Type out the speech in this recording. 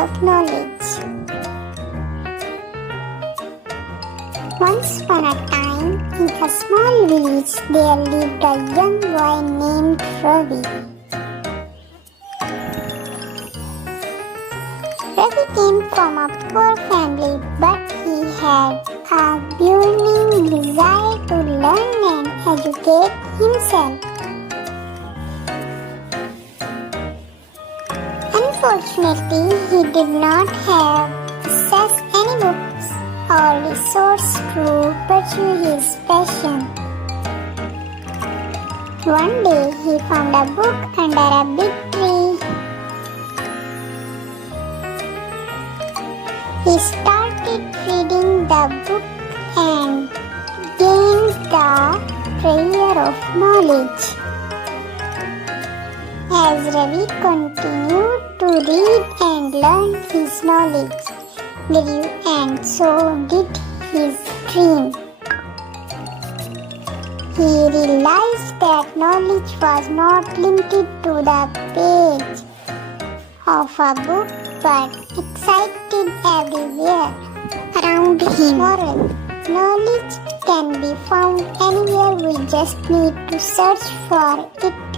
of knowledge. Once upon a time, in a small village, there lived a young boy named Ravi. Ravi came from a poor family, but he had a burning desire to learn and educate himself. Unfortunately, he did not have access any books or resource to pursue his passion. One day, he found a book under a big tree. He started reading the book and gained the treasure of knowledge. As Ravi continued to read and learn, his knowledge grew, and so did his dream. He realized that knowledge was not limited to the page of a book but excited everywhere around him. Moral: knowledge can be found anywhere, we just need to search for it.